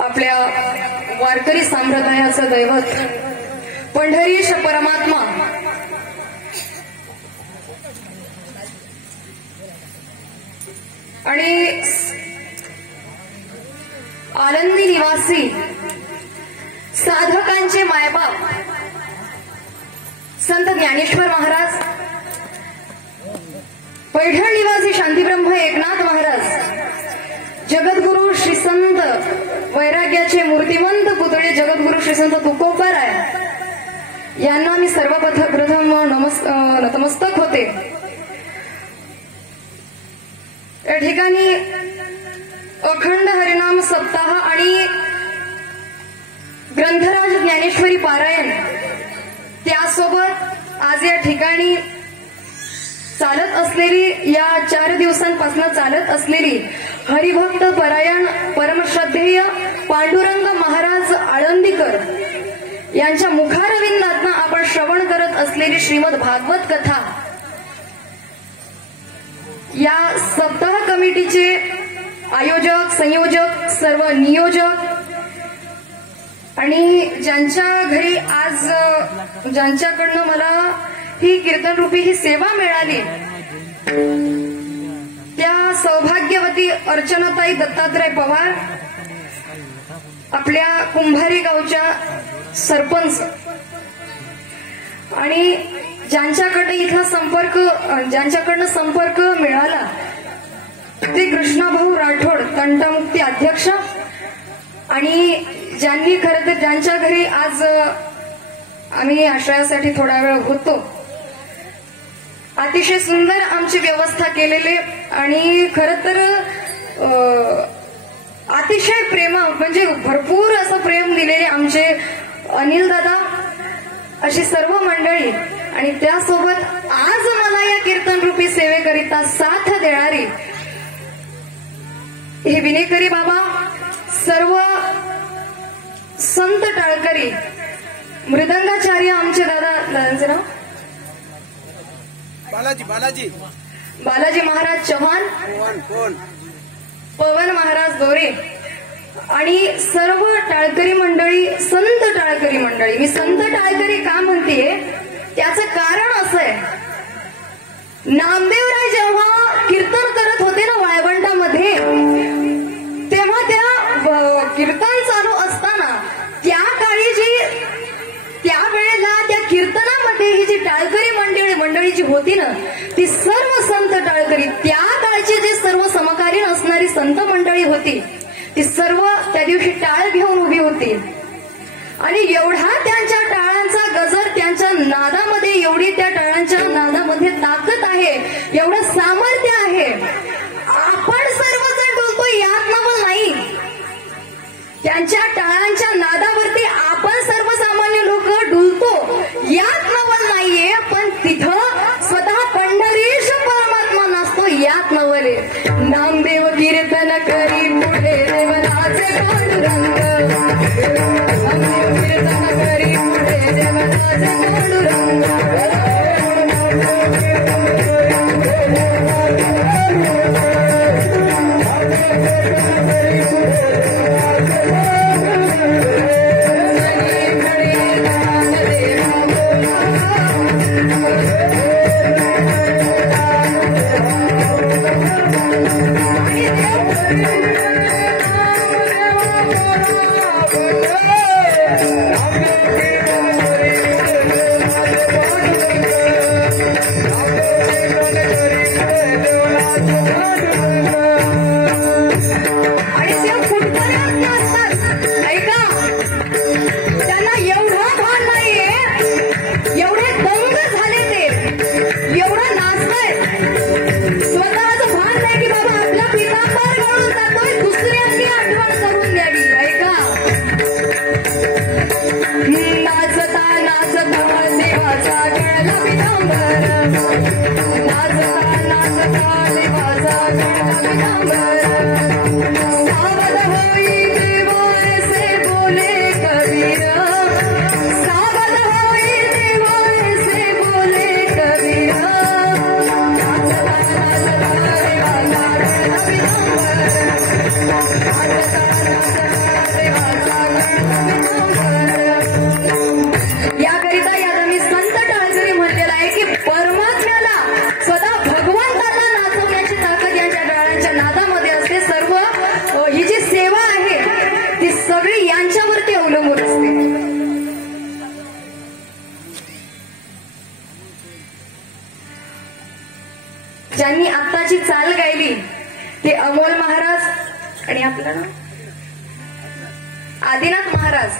आपल्या वारकरी संप्रदायाचं दैवत पंढरीश परमात्मा आणि आनंदी निवासी साधकांचे मायबाप संत ज्ञानेश्वर महाराज, पैठण निवासी शांतीब्रह्म एकनाथ महाराज, जगद्गुरु श्री संत वैराग्याचे मूर्तिमंत पुतळे जगद्गुरु श्री संत तुकोबाराय यांना मी सर्वप्रथम नतमस्तक होते. या ठिकाणी अखंड हरिनाम सप्ताह आणि ग्रंथराज ज्ञानेश्वरी पारायण, त्यासोबत आज या ठिकाणी चालत असलेली, या 4 दिवसांपासून चालत असलेली हरिभक्त परायण परमश्रद्धेय पांडुरंग महाराज आळंदीकर यांच्या मुखारविंदातनं आपण श्रवण करत असलेली श्रीमद भागवत कथा, या सप्ताह कमिटीचे आयोजक, संयोजक, सर्व नियोजक आणि ज्यांच्या घरी आज ज्यांच्याकडनं मला ही कीर्तनरूपी ही सेवा मिळाली, त्या सौभाग्यवती अर्चनाताई दत्तात्रय पवार, आपल्या कुंभारी गावच्या सरपंच आणि ज्यांच्याकडनं संपर्क मिळाला ते कृष्णाभाऊ राठोड तंटामुक्ती अध्यक्ष, आणि ज्यांनी खरं तर ज्यांच्या घरी आज आम्ही आश्रयासाठी थोडा वेळ होतो, अतिशय सुंदर आमची व्यवस्था केलेली आणि खरं तर अतिशय प्रेम म्हणजे भरपूर असं प्रेम दिलेले आमचे अनिल दादा, अशी सर्व मंडळी, आणि त्यासोबत आज मला या कीर्तनरूपी सेवेकरिता साथ देणारी हे विनेकरी बाबा, सर्व संत टाळकरी, मृदंगाचार्य आमचे दादांचे नाव बालाजी महाराज चव्हाण, पवन महाराज दोरे आणि सर्व टाळकरी मंडळी, संत टाळकरी मंडळी, मी संत टाळकरी का म्हणतेय त्याचं कारण असं आहे, नामदेवराय जेव्हा कीर्तन करत होते ना वाळवंटामध्ये, तेव्हा त्या कीर्तन चालू असताना त्या काळी त्यावेळेला त्या कीर्तनामध्ये ही जी टाळकरी मंडळी जी होती ना, ती सर्व संत टाळकरी, त्या काळची जी सर्व समकालीन असणारी संत मंडळी होती, ती सर्व त्या दिवशी टाळ घेऊन उभी होती. आणि एवढा त्यांच्या टाळांचा गजर, त्यांच्या नादामध्ये एवढी त्या टाळांच्या नादामध्ये ताकद आहे, एवढं सामर्थ्य आहे. आपण सर्वजण बोलतो यात नवल नाही, त्यांच्या टाळांच्या नादावरती आपण सर्वसामान्य लोक डुलतो यात नवल नाहीये. पण तिथं स्वतः पंढरीश परमात्मा नसतो यात नवल आहे. नामदेव कीर्तन करी पुढे देवनाचे पांडुरंग, नामदेव कीर्तन करी पुढे देवनाचे पांडुरंग. ज्यांनी आत्ताची चाल गायली ते अमोल महाराज आणि आपलं आदिनाथ महाराज.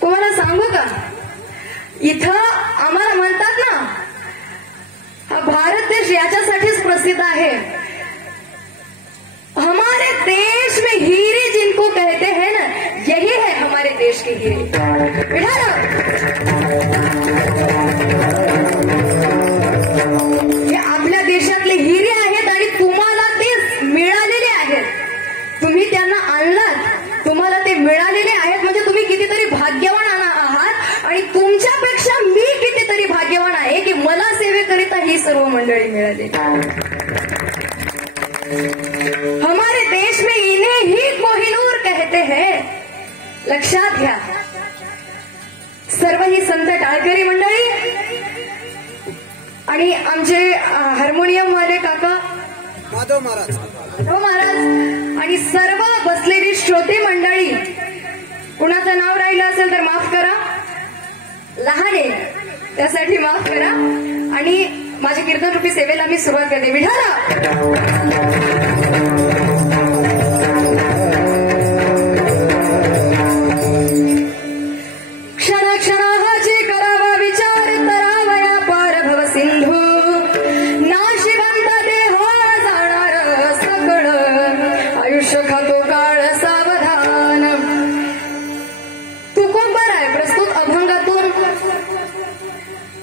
कोणाला सांगू का, इथं आम्हाला म्हणतात ना, हा भारत देश याच्यासाठीच प्रसिद्ध आहे. हमारे देश में हीरे जिनको कहते हैं ना, यही है हमारे देश के हीरे. हे आपल्या देशातले हिरे आहेत आणि तुम्हाला ते मिळालेले आहेत. तुम्ही त्यांना आणलात, तुम्हाला ते मिळालेले आहेत, म्हणजे तुम्ही कितीतरी भाग्यवान आहात. आणि तुमच्यापेक्षा मी कितीतरी भाग्यवान आहे की मला सेवेकरिता ही सर्व मंडळी मिळाली. हमारे देश में इन्हें ही कोहिनूर कहते हैं. लक्षात घ्या, सर्व ही संत टाळकरी मंडळी आणि आमचे हार्मोनियम वाले काका माधव महाराज आणि सर्व बसलेली श्रोते मंडळी, कुणाचं नाव राहिलं असेल तर माफ करा, लहान आहे त्यासाठी माफ करा. आणि माझ्या कीर्तन रूपी सेवेला मी सुरुवात करते. विठाला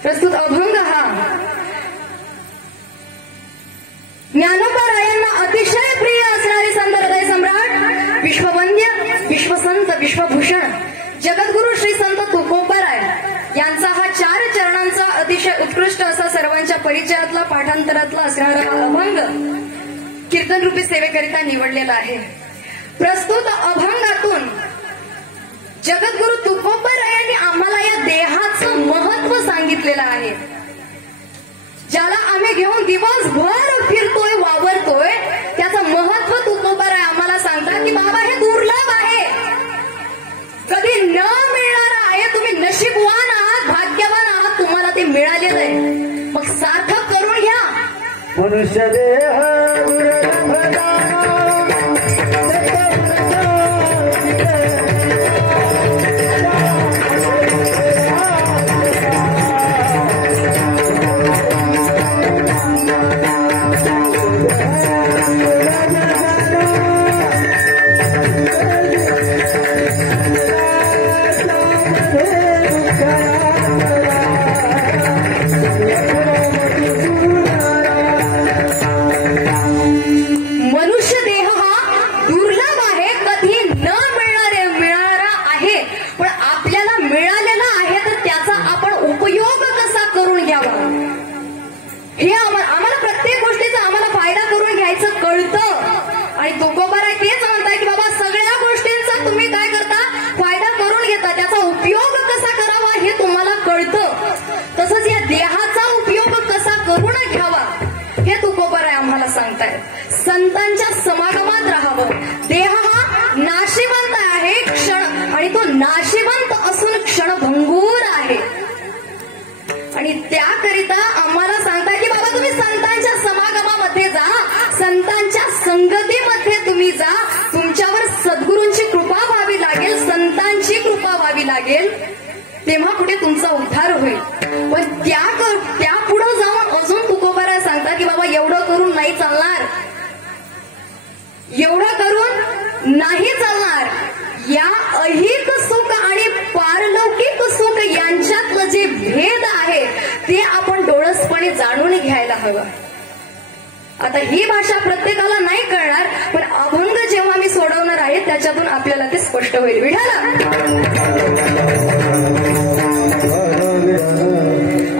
प्रस्तुत अभंग हा ज्ञानोबारायांना अतिशय प्रिय असणारे संत हृदय सम्राट, विश्ववंद्य, विश्वसंत, विश्वभूषण, जगद्गुरु श्री संत तुकोबाराय यांचा हा 4 चरणांचा अतिशय उत्कृष्ट असा सर्वांच्या परिचयातला पाठांतरातला असणारा अभंग कीर्तन रूपी सेवेकरिता निवडलेला आहे. प्रस्तुत अभंगातून जगद्गुरु तुकोबरायांनी आम्हाला या देहाचं महत्व सांगितलेलं आहे. ज्याला आम्ही घेऊन दिवसभर फिरतोय वावरतोय त्याचं महत्व तुकोबराय आम्हाला सांगतात की बाबा हे दुर्लभ आहे, कधी न मिळणार आहे. तुम्ही नशीबवान आहात, भाग्यवान आहात, तुम्हाला ते मिळालेलं आहे. मग सार्थक करून घ्या. मनुष्य देह संतांच्या समागमात राहावं. देह हा नाशिवंत आहे क्षण, आणि तो नाशिवंत असून क्षणभंगूर आहे. आणि त्याकरिता आम्हाला सांगताय की बाबा तुम्ही संतांच्या समागमामध्ये जा, संतांच्या संगतीमध्ये तुम्ही जा. तुमच्यावर सद्गुरूंची कृपा व्हावी लागेल, संतांची कृपा व्हावी लागेल, तेव्हा पुढे तुमचा उद्धार होईल. पण त्या पुढे जाऊन अजून तुकोबाराय सांगता की बाबा एवढं करून नाही चालणार, एवढं करून नाही चालणार. या ऐहिक सुख आणि पारलौकिक सुख यांच्यातलं जे भेद आहे ते आपण डोळसपणे जाणून घ्यायला हवं. आता ही भाषा प्रत्येकाला नाही कळणार, पण अभंग जेव्हा मी सोडवणार आहे त्याच्यातून आपल्याला ते स्पष्ट होईल. विठाला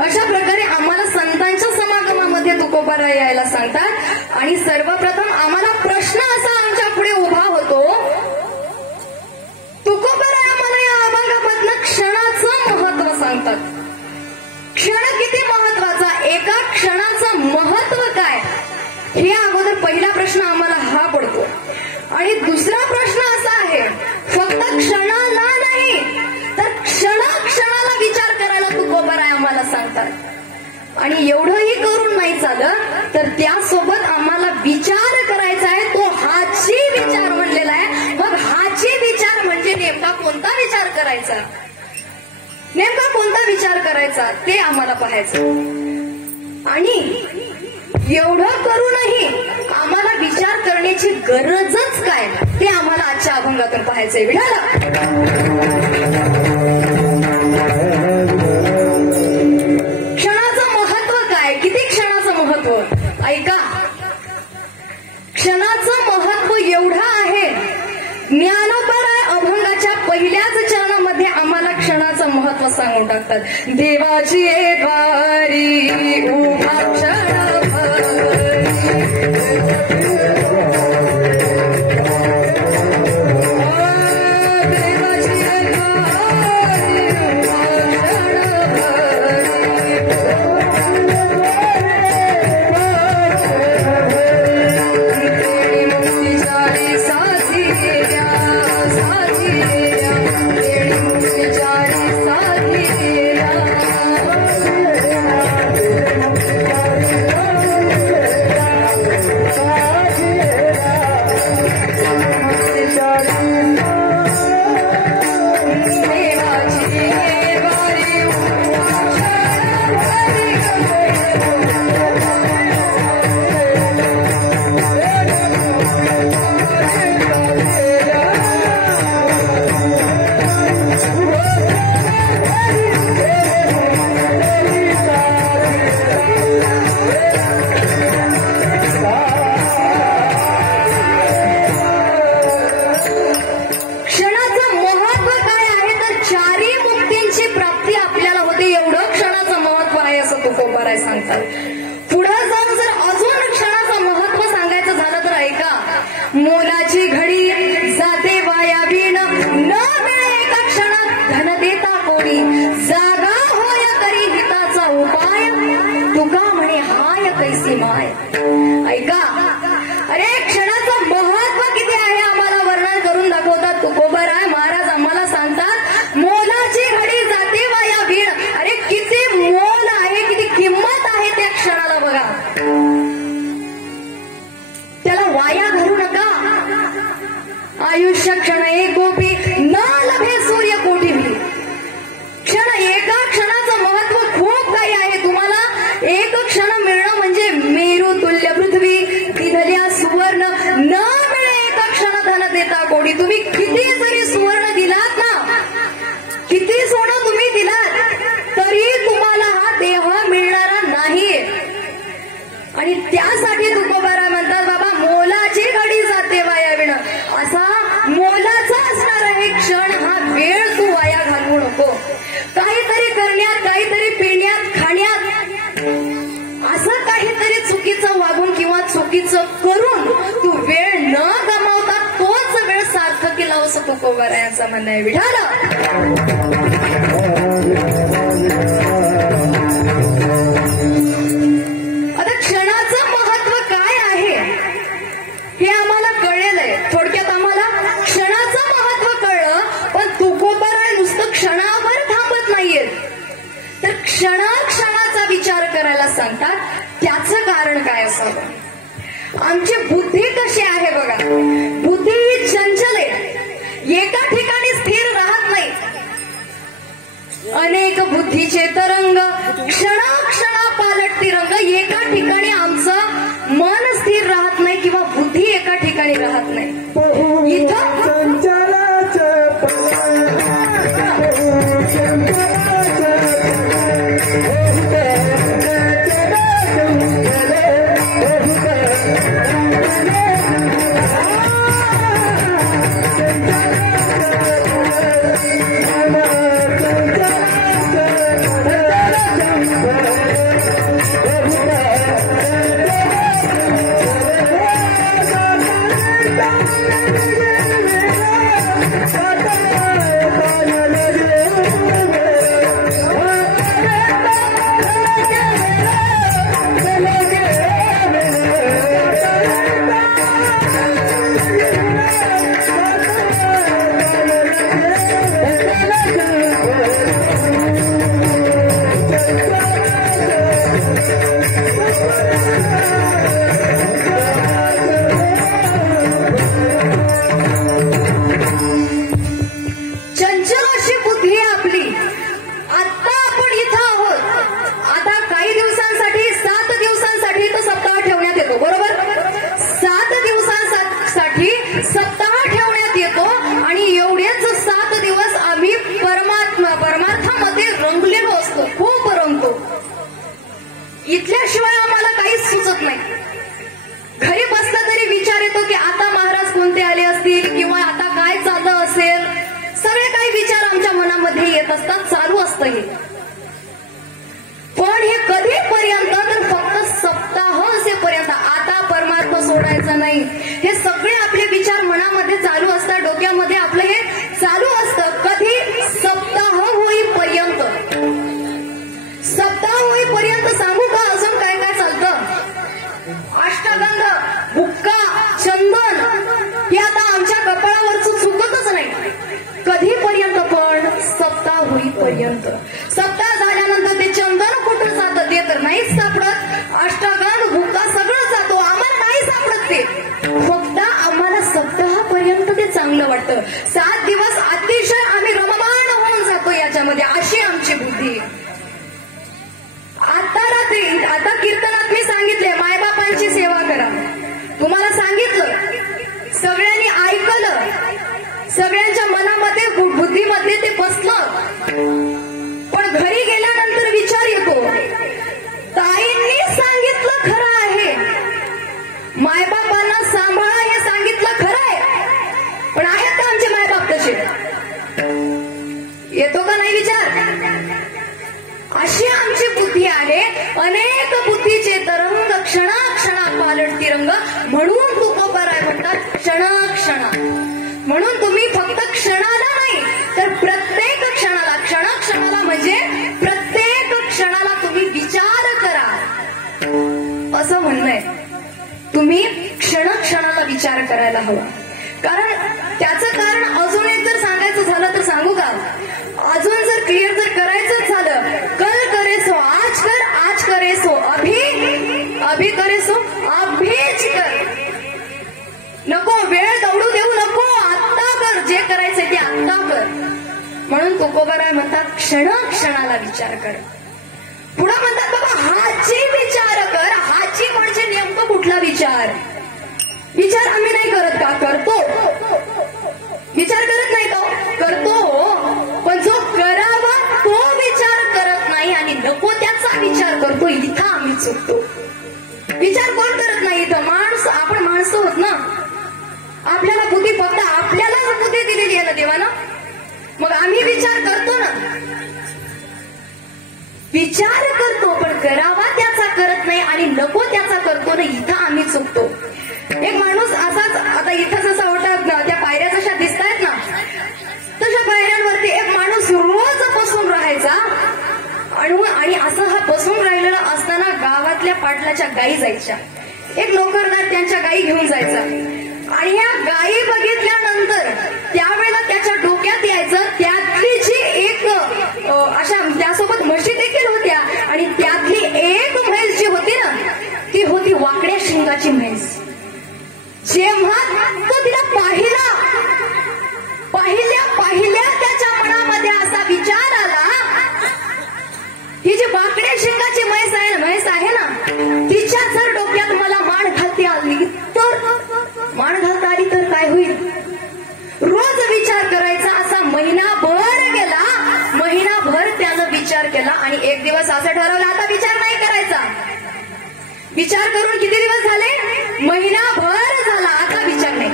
अशा प्रकारे आम्हाला संतांच्या समागमामध्ये तुकोबाराय यायला सांगतात. आणि सर्वप्रथम आम्हाला प्रश्न असा आमच्या पुढे उभा होतो, तुकोबाराय आम्हाला या अभंगामधनं क्षणाचं महत्व सांगतात. क्षण किती महत्वाचा, एका क्षणाचं महत्व काय, हे अगोदर पहिला प्रश्न आम्हाला हा पडतो. आणि दुसरा प्रश्न असा आहे, फक्त क्षणाला नाही तर क्षणाला विचार करायला तुकोबाराय आम्हाला सांगतात. आणि एवढंही करून नाही चालत, तर त्यासोबत आम्हाला विचार करायचा आहे. तो हाची विचार म्हणलेला आहे. मग हाची विचार म्हणजे नेमका कोणता विचार करायचा, नेमका कोणता विचार करायचा ते आम्हाला पाहायचं. आणि एवढं करूनही आम्हाला विचार करण्याची गरजच काय ते आम्हाला आजच्या अभंगातून पाहायचंय. विठाला क्षणाचं महत्व काय, किती क्षणाचं महत्व ऐका. क्षणाचं महत्व एवढं आहे, ज्ञानोबराय अभंगाच्या पहिल्याच चरणामध्ये आम्हाला क्षणाचं महत्व सांगून टाकतात. देवाची वारी उभा क्षण मोलाची घडी तुकोबारायांचं म्हणणं आहे. विठाल आता क्षणाचं महत्व काय आहे हे आम्हाला कळलेलं आहे. थोडक्यात आम्हाला क्षणाचं महत्व कळलं, पण तुकोबाराय नुसतं क्षणावर थांबत नाहीयेत, तर क्षणाचा विचार करायला सांगतात. त्याचं कारण काय असावं? आमची बुद्धी कशी आहे बघा, बुद्धी ही चंचल आहे, एका ठिकाणी स्थिर राहत नाही. अनेक बुद्धीचे तरंग क्षणा पालटती रंग. एका ठिकाणी आमचं मन स्थिर राहत नाही किंवा बुद्धी एका ठिकाणी राहत नाही. इथं इथल्याशिवाय आम्हाला काहीच सुचत नाही. घरी बसलं तरी विचार येतो की आता महाराज कोणते आले असतील किंवा आता काय चाललं असेल. सगळे काही विचार आमच्या मनामध्ये येत असतात, चालू असतं हे. पण हे कधीपर्यंत? तर फक्त सप्ताह असेपर्यंत. आता परमार्थ सोडायचा नाही. हे सगळे आपले विचार मनामध्ये चालू असतात, डोक्यामध्ये आपलं हे चालू असतं. कधी? सप्ताह होईपर्यंत. सप्ताह होईपर्यंत सांगू का अजून काय काय चालतं? अष्टगंध, हुक्का, चंदन हे आता आमच्या कपाळावरच चुकतच नाही. कधीपर्यंत? पण सप्ताह होईपर्यंत. सप्ताह झाल्यानंतर ते चंदन कुठं जातं ते तर नाहीच सापडत. अष्टगंध, हुक्का सगळं जातो, आम्हाला नाही सापडत ते. फक्त आम्हाला सप्ताहापर्यंत ते चांगलं वाटतं. 7 दिवस अतिशय आम्ही रममाण होऊन जातो याच्यामध्ये. अशी आमची बुद्धी. आता कीर्तनात मी सांगितले मायबापांची सेवा करा. तुम्हाला सांगितलं, सगळ्यांनी ऐकलं, सगळ्यांच्या मनामध्ये बुद्धीमध्ये ते बसलं. पण घरी गेल्यानंतर विचार येतो, ताईंनी सांगितलं खरं आहे, मायबापांना सांभाळा हे सांगितलं खरं आहे, पण आहेत का आमचे मायबाप तसे? येतो का नाही विचार? अशी आमची बुद्धी आहे. अनेक बुद्धीचे तरंग क्षणा पालटती रंग. म्हणून तुकोबाराय म्हणतात क्षणा. म्हणून तुम्ही फक्त क्षणाला नाही तर प्रत्येक क्षणाला, क्षणाला म्हणजे प्रत्येक क्षणाला तुम्ही विचार करा असं म्हणणं आहे. तुम्ही क्षणाला विचार करायला हवा. कारण त्याचं कारण अजून एक जर सांगायचं झालं तर सांगू का? अजून जर क्लिअर जर करायचं झालं, कल करे सो आज कर, आज करे सो अभी करे सो अभीच कर. नको वेळ दौडू देऊ नको, आत्ता कर, जे करायचंय ते आत्ता कर. म्हणून तुकोबाराय म्हणतात क्षणाला विचार कर. पुढे म्हणतात बाबा हाची विचार कर. हाची म्हणजे नेमकं कुठला विचार? विचार आम्ही नाही करत का? करतो. विचार करत नाही तो? करतो. पण जो करावा तो विचार करत नाही आणि नको त्याचा विचार करतो. इथं आम्ही चुकतो. विचार कोण करत नाही इथं? माणसं. आपण माणसं होत ना. आपल्याला बुद्धी फक्त आपल्याला बुद्धी दिलेली आहे ना देवानं. मग आम्ही विचार करतो ना. विचार करतो पण करावा त्याचा करत नाही आणि नको त्याचा करतो ना. इथं आम्ही चुकतो. एक माणूस असाच, आता इथं जसा होता त्या पायऱ्या जशा दिसतायत ना, पाटलाच्या गायी जायच्या. एक नोकरदार त्यांच्या गायी घेऊन जायचा आणि ह्या गायी बघितल्यानंतर त्यावेळेला त्याच्या डोक्यात यायचं त्यातली जी एक अशा त्यासोबत म्हशी देखील होत्या आणि त्यातली एक म्हैस जी होती ना ती होती वाकड्या शिंगाची म्हैस. जेव्हा तो तिला पाहिल्या त्याच्या मनामध्ये असा विचार आला, ही जी वाकड्या शिंगाची म्हैस आहे ना तिच्या जर डोक्यात मला मान घालता आली तर काय होईल. रोज विचार करायचा. असा महिनाभर गेला. महिनाभर त्यानं विचार केला आणि एक दिवस असं ठरवलं आता विचार नाही करायचा. विचार करून किती दिवस झाले? महिनाभर झाला. आता विचार नाही.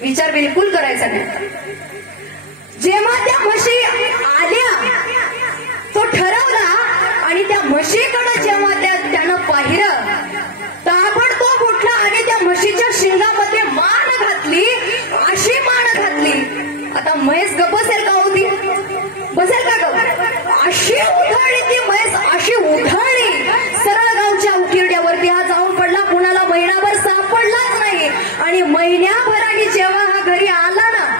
विचार बिलकुल करायचा नाही. जेव्हा त्या म्हशी आल्या तो ठरवला आणि त्या म्हशीकडे जेव्हा त्यानं पाहिलं ताबडतोब उठला आणि त्या म्हशीच्या शिंगामध्ये मान घातली. अशी मान घातली. आता म्हैस गप बसेल का होती? बसेल का गप? अशी उधळली ती म्हैस. अशी उधळली सरळ गावच्या उकिरड्यावरती हा जाऊन पडला. कुणाला महिनाभर सापडलाच नाही. आणि महिन्याभराने जेव्हा हा घरी आला ना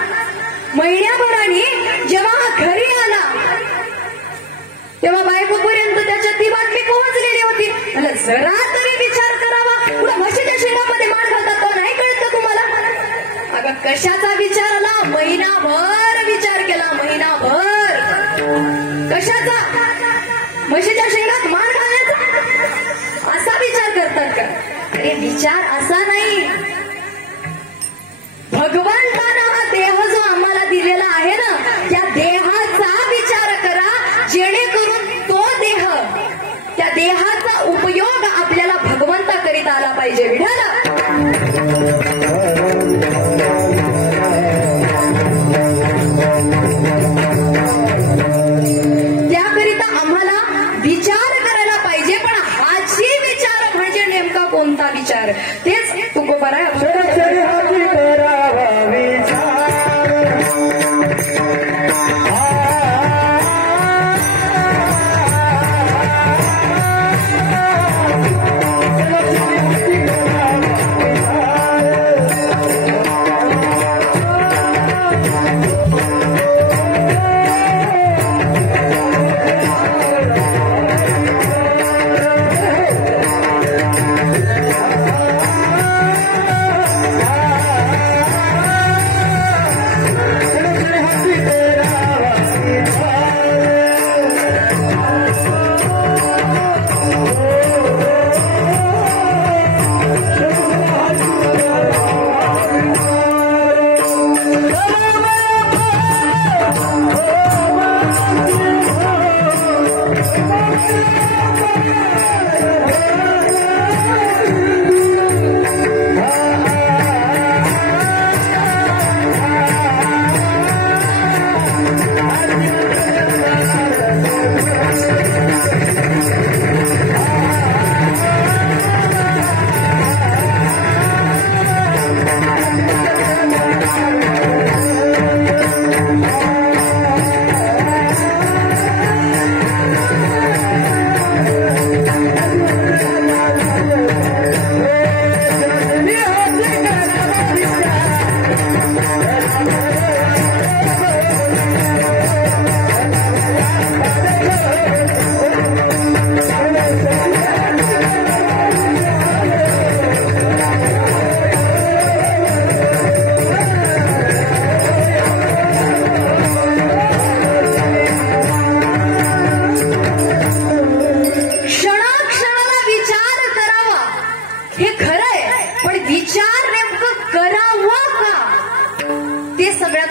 जेव्हा हा घरी आला तेव्हा बायकोपर्यंत त्याच्या ती बातमी पोहोचलेली होती. जरा तरी विचार करावा. पुढे म्हशीच्या शिंगामध्ये मान घालतात तो नाही कळत तुम्हाला? अगं कशाचा विचार आला? महिनाभर विचार केला. महिनाभर कशाचा? म्हशीच्या शिंगात मान घालण्याचा. असा विचार करतात का? अरे विचार असा नाही. भगवंतानं हा देह जो आम्हाला दिलेला आहे ना त्या देहाचा विचार करा जेणेकरून तो देह त्या देहाचा उपयोग आपल्याला भगवंताकरिता आला पाहिजे. विठाला त्याकरिता आम्हाला विचार करायला पाहिजे. पण हाची विचार म्हणजे नेमका कोणता विचार? तेच तुकोबाराय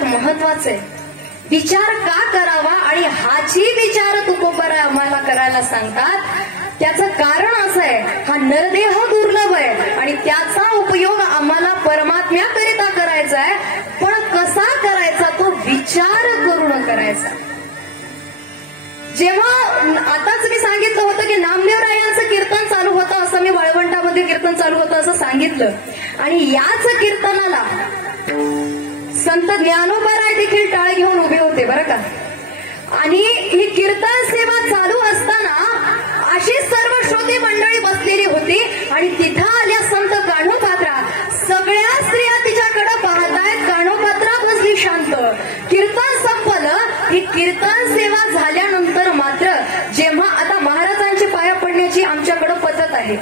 महत्वाचं आहे. विचार का करावा आणि हाची विचार तुकोबाराय आम्हाला करायला सांगतात. त्याचं कारण असं आहे हा नरदेह दुर्लभ आहे आणि त्याचा उपयोग आम्हाला परमात्म्याकरिता करायचा आहे. पण कसा करायचा तो विचार करून करायचा. जेव्हा आताच मी सांगितलं होतं की नामदेवरायांचं कीर्तन चालू होतं असं मी वाळवंटामध्ये कीर्तन चालू होतं असं सांगितलं आणि याच कीर्तनाला संत ज्ञानोबाराय देखील टाळ घेऊन उभे होते बरं का. आणि ही कीर्तन सेवा चालू असताना अशी सर्व श्रोते मंडळी बसलेली होती आणि तिथं आल्या संत कान्होपात्रा. सगळ्या स्त्रिया तिच्याकडे पाहतायत. कान्होपात्रा बसली शांत. कीर्तन संपलं. ही कीर्तन सेवा झाल्यानंतर मात्र जेव्हा आता महाराजांची पाया पडण्याची आमच्याकडे पद्धत आहे,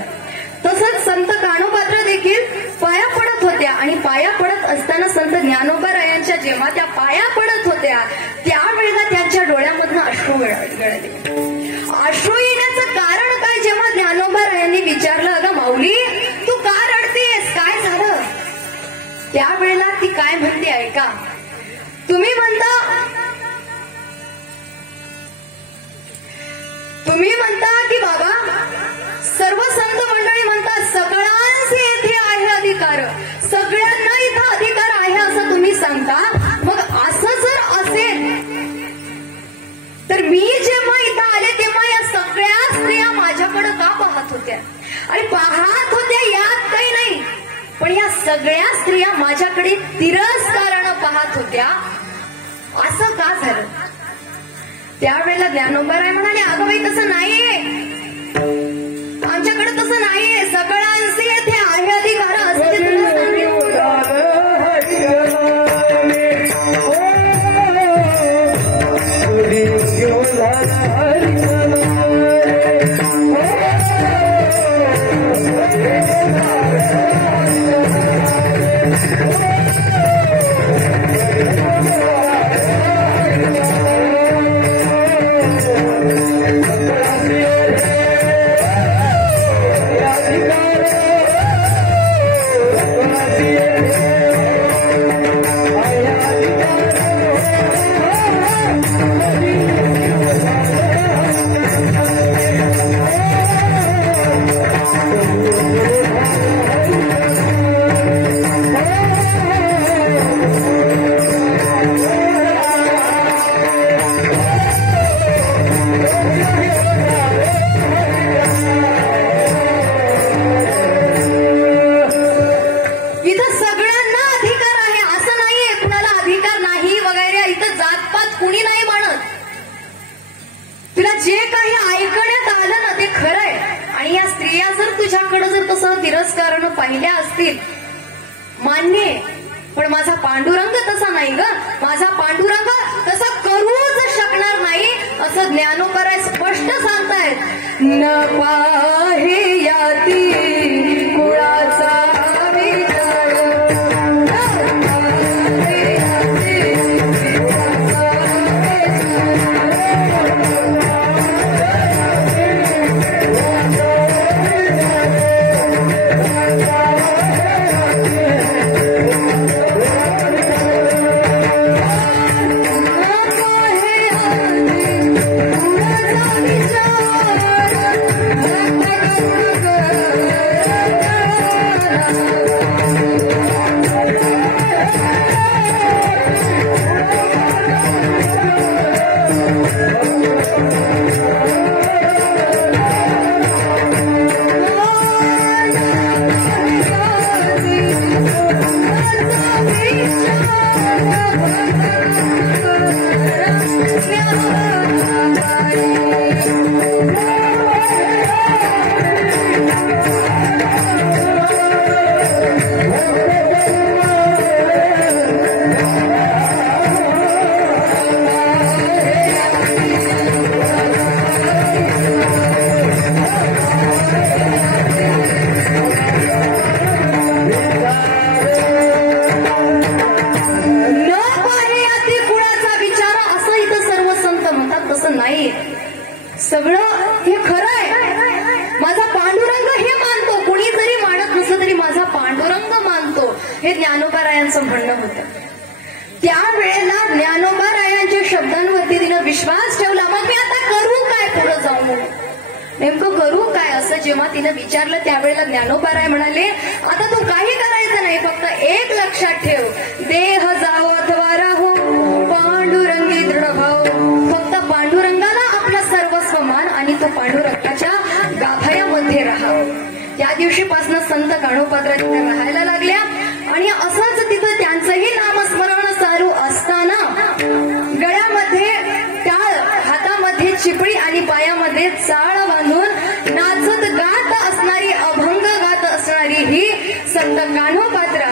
तसंच संत कान्होपात्रा देखील पाया पडत होत्या. आणि पाया पडत असताना संत ज्ञानोबारायांच्या जेव्हा त्या पाया पडत होत्या त्यावेळेला त्यांच्या डोळ्यामधनं अश्रू गळले. अश्रू येण्याचं कारण काय? जेव्हा ज्ञानोबारायांनी विचारलं, अगं माऊली तू का रडतेस, काय झालं? त्यावेळेला ती काय म्हणते ऐका. तुम्ही म्हणता की बाबा सर्व संत मंडळी म्हणतात सगळ्यांचे येथे आहे अधिकार, सगळ्यांना इथं अधिकार आहे असं तुम्ही सांगता. मग असं जर असेल तर मी जेव्हा इथं आले तेव्हा या सगळ्या स्त्रिया माझ्याकडे का पाहत होत्या? आणि पाहत होत्या यात काही नाही, पण या सगळ्या स्त्रिया माझ्याकडे तिरस्कारानं पाहत होत्या. असं का झालं? त्यावेळेला ज्ञानोबाराय म्हणाले, अगं बाई तसं नाहीये, आमच्याकडे तसं नाहीये, सगळ्यांचे येथे आहे अधिकार असं ते तुला सांगितलं. तिरस्कारानं पाहिल्या असतील मान्य, पण माझा पांडुरंग तसा नाही ग. माझा पांडुरंग तसा करूच शकणार नाही असं ज्ञानोबाराय स्पष्ट सांगतायत. न पाहे याती कुळाचा विचार, सगळं हे खरं आहे. माझा पांडुरंग हे मानतो, कुणी जरी मानत नसलं तरी माझा पांडुरंग मानतो, हे ज्ञानोबारायांचं म्हणणं होतं. त्यावेळेला ज्ञानोबारायांच्या शब्दांवरती तिनं विश्वास ठेवला. मग मी आता करू काय, पुढे जाऊन नेमकं करू काय असं जेव्हा तिनं विचारलं त्यावेळेला ज्ञानोबाराय म्हणाले, आता तू काही करायचं नाही, फक्त एक लक्षात ठेव, देह जावो अथवा राहो पांडुरंगी दृढ भाव. फक्त पांडुरंगाला आपला सर्वस्व मान आणि तो पांडुरंगाच्या गाभायामध्ये राहावं. त्या दिवशीपासून संत कान्होपात्रा तिथे राहायला लागल्या आणि असंच तिथं त्यांचंही नामस्मरण चालू असताना गळ्यामध्ये टाळ, हातामध्ये चिपळी आणि पायामध्ये चाळ बांधून नाचत गात असणारी, अभंग गात असणारी ही संत कान्होपात्रा.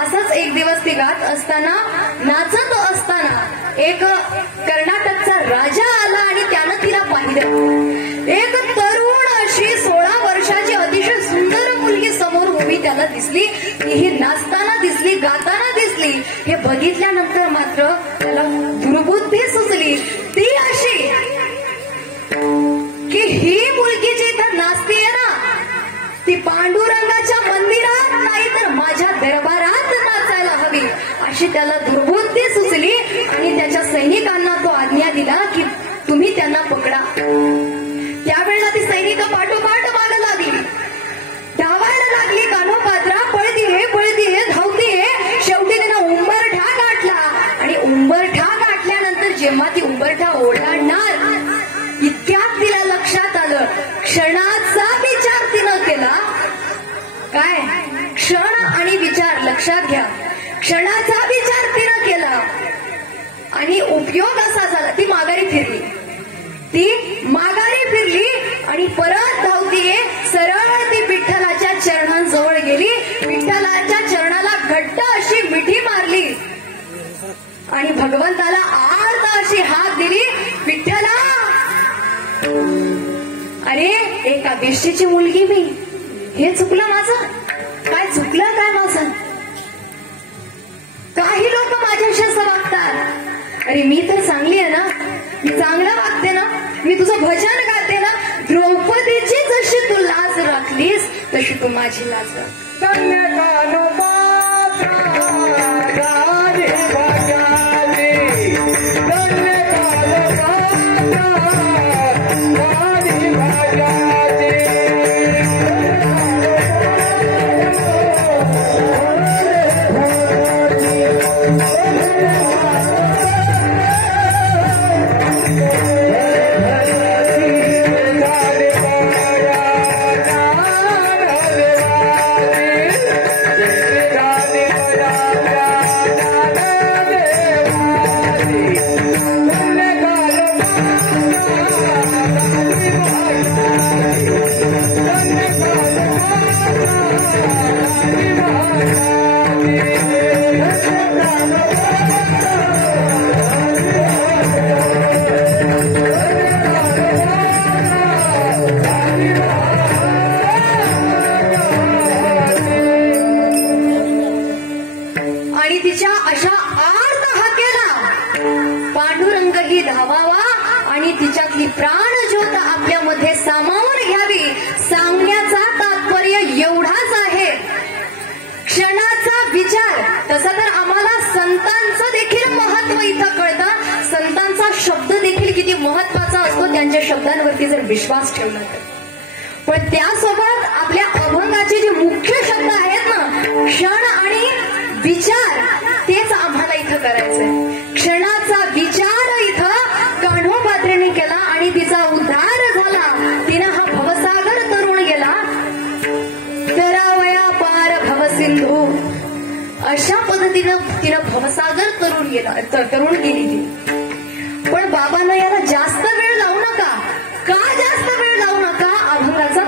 असाच एक दिवस ती गात असताना, नाचत असताना एक कर्नाटकचा राजा आला आणि त्यानं तिला पाहिलं. एक तरुण अशी 16 वर्षाची अतिशय सुंदर मुलगी समोर उभी त्याला दिसली. ही नाचताना दिसली, गाताना दिसली. हे बघितल्यानंतर मात्र त्याला दुर्बुद्धी सुचली. ती अशी की ही मुलगी जी इथं नाचतीये ना, ती पांडुरंगाच्या मंदिरात नाही तर माझ्या दरबारात नाचायला हवी, अशी त्याला दुर्बुद्धी सुचली. आणि त्याच्या सैनिकांना तो आज्ञा दिला की तुम्ही त्यांना पकडा. त्यावेळेला ती सैनिक पाठोपाठ मागे लागली, धावायला लागली. कान्होपात्रा पळतीये, धावतीये. शेवटी तिनं उंबरठा गाठला आणि उंबरठा गाठल्यानंतर जेव्हा ती उंबरठा ओलांडणार इतक्यात तिला लक्षात आलं, क्षणाचा विचार तिनं केला. काय क्षण आणि विचार लक्षात घ्या. क्षणाचा विचार तिनं केला आणि उपयोग असा झाला, ती माघारी फिरली आणि परत धावतीये. सरळ ती विठ्ठलाच्या चरणांजवळ गेली. विठ्ठलाच्या चरणाला घट्ट अशी मिठी मारली आणि भगवंताला आर्त अशी हाक दिली. विठ्ठला, अरे एका बेशीची मुलगी मी, हे चुकलं माझं? काय चुकलं काय माझं? काही लोक माझ्याशी असं वागतात. अरे मी तर चांगली आहे ना, मी चांगलं वागते ना, मी तुझं भजन गाते ना. द्रौपदीची जशी तू लाज राखलीस तशी तू माझी लाज राख. आणि तिच्या अशा आर्त हाकेला पांडुरंगही धावावा आणि तिच्यातली प्राणज्योत आपल्यामध्ये सामावून घ्यावी. सांगण्याचा तात्पर्य एवढाच आहे, क्षणाचा विचार. तसं तर आम्हाला संतांचं देखील महत्व इथं कळतं. संतांचा शब्द देखील किती महत्वाचा असतो त्यांच्या शब्दांवरती जर विश्वास ठेवला तर. पण त्यासोबत आपल्या अभंगाचे जे मुख्य शब्द आहेत ना, क्षण आणि विचार, तेच आम्हाला इथं करायचंय. क्षणाचा विचार इथं कान्होपात्रेने केला आणि तिचा उद्धार झाला. तिनं हा भवसागर तरुण गेला. करावया पार भवसिंधू, अशा पद्धतीनं तिनं भवसागर तरुण गेली ती. पण बाबांना याला जास्त वेळ लावू नका. का जास्त वेळ लावू नका? अभंगाचा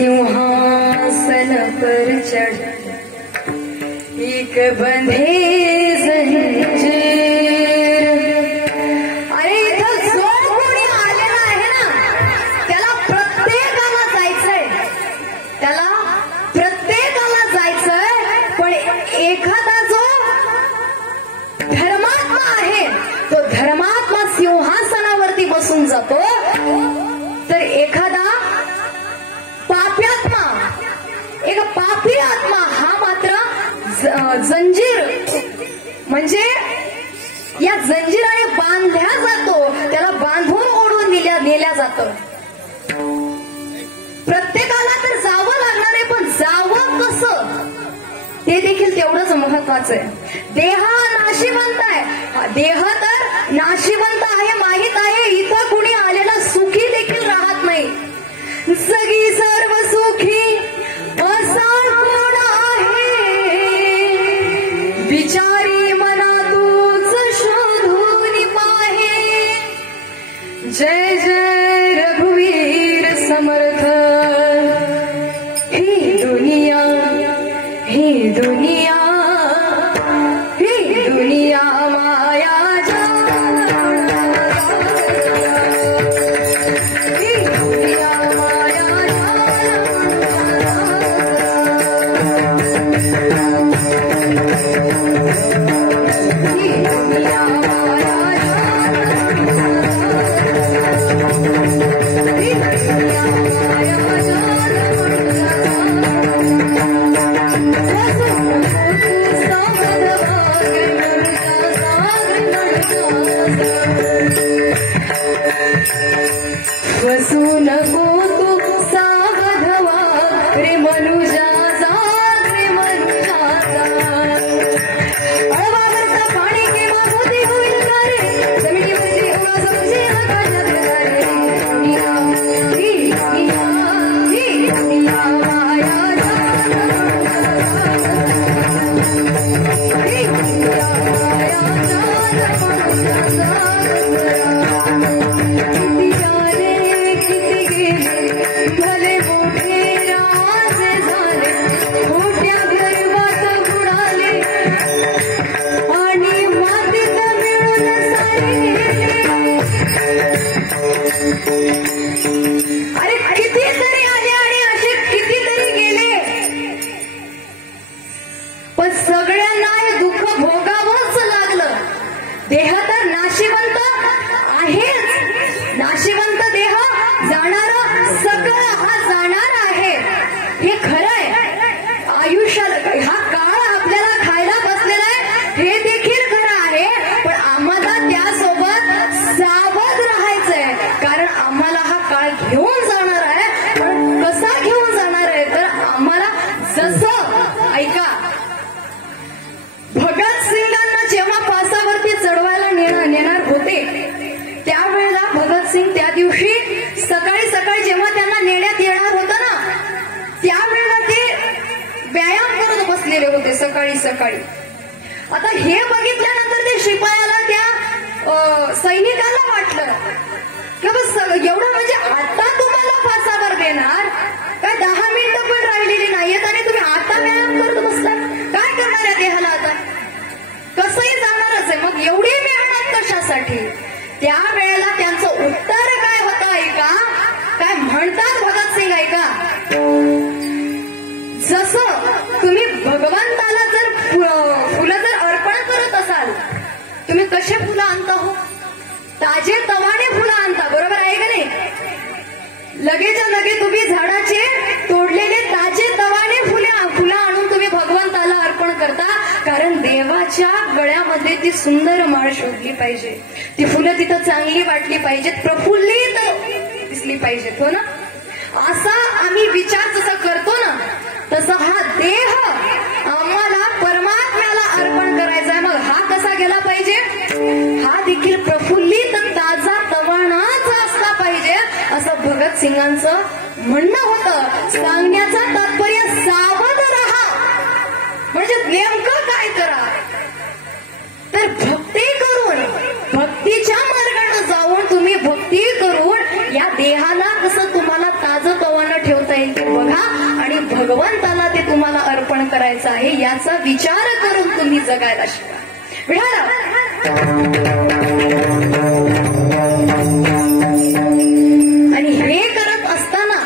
सिंहासन पर चढ़ एक बंधे जंजीर. अरे इथं जो कोणी आलेला आहे ना त्याला प्रत्येकाला जायचंय, त्याला प्रत्येकाला जायचंय. पण एखादा जो धर्मात्मा आहे तो धर्मात्मा सिंहासनावरती बसून जातो, तर एखादा पाप्यात्मा, एक पापी आत्मा हा मात्र जंजीर म्हणजे या जंजीराने बांधल्या जातो, त्याला बांधून ओढून नेल्या जातं. प्रत्येकाला तर जावं लागणार आहे, पण जावं कसं ते देखील तेवढंच महत्वाचं आहे. देह नाशिवंत आहे, देह तर नाशिवंत आहे माहित आहे. इथं कुणी आलेला सुखी देखील राहत नाही. सगळी सर्व सुखी असा कोण आहे, विचारी मना तूच शोधून पाहे. जय जय रघुवीर समर्थ. ही दुनिया, ही दुनिया, ही दुनिया माया वसू नको तू सावधवा रे मनुजा जा, रे मनुजा जा. अळवावरचा पाणी केव्हा होती होईल का रे, जमिनीवरची उडा समजे आकाशात रे. दुनिया, ही दुनिया, ही दुनिया माया ही दुनिया भले मोठे राज झाले, मोठ्या गर्वात बुडाले आणि मातीत मिळून सारे. अरे कितीतरी आले आणि असे कितीतरी गेले, पण सगळ्यांना हे दुःख भोगावंच लागलं. देह तर नाशिवंत आहेच, नाशिवंत देह जाणार, सगळं हा जाणार आहे हे खरं आहे. आयुष्याला हा काळ आपल्याला खायला बसलेला आहे हे देखील खरं आहे, पण आम्हाला त्यासोबत सावध राहायचंय. कारण आम्हाला हा काळ घेऊन जाणार आहे. पण कसा घेऊन जाणार आहे, तर आम्हाला जसं ऐका, भगतसिंगांना जेव्हा फासावरती चढवायला नेणार होते त्यावेळेला भगतसिंग त्या दिवशी सकाळी सकाळी जेव्हा त्यांना नेण्यात येणार होतं ना त्यावेळेला ते व्यायाम करत बसलेले होते सकाळी सकाळी. आता हे बघितल्यानंतर ते शिपायाला त्या सैनिकाला वाटलं की बस एवढं म्हणजे आता तुम्हाला फासावर देणार काय, 10 मिनिटं पण राहिलेली नाहीयेत आणि तुम्ही आता व्यायाम करत बसलात, काय करणार आहे देहाला आता, कसंही जाणारच आहे, मग एवढी मेहनत कशासाठी. त्यावेळेला त्यांचं उत्तर काय होतं ऐका, काय म्हणतात भगतसिंग ऐका. जसं तुम्ही भगवंताला जर फुलं जर अर्पण करत असाल, तुम्ही कसे फुलं आणता हो, ताजे तवाने फुलं आणता, बरोबर आहे का नाही. लगेच्या लगे तुम्ही झाडाचे तोडलेले ताजे तवाने फुलं आणून तुम्ही भगवंताला अर्पण करता. कारण देवाच्या गळ्यामध्ये ती सुंदर माळ शोधली पाहिजे, ती फुलं तिथं चांगली वाटली पाहिजेत, प्रफुल्लित दिसली पाहिजेत, हो ना. असा आम्ही विचार जसा करतो ना तसा हा देह आम्हाला परमात्म्याला अर्पण करायचा आहे. मग हा कसा गेला पाहिजे, हा देखील प्रफुल्लित ताजा तवानाच असला पाहिजे असं भगतसिंगांचं म्हणणं होतं. सांगण्याचं तात्पर्य सावध राहा म्हणजे नेमकं काय करा, तर भक्ती करून, भक्तीच्या मार्गाने जाऊन तुम्ही भक्ती करून या देहाला कसं तुम्हाला ताजं तवानं ठेवता येईल ते बघा. भगवंताला ते तुम्हाला अर्पण करायचं आहे याचा विचार करून तुम्ही जगायला शिका. विठाला आणि हे करत असताना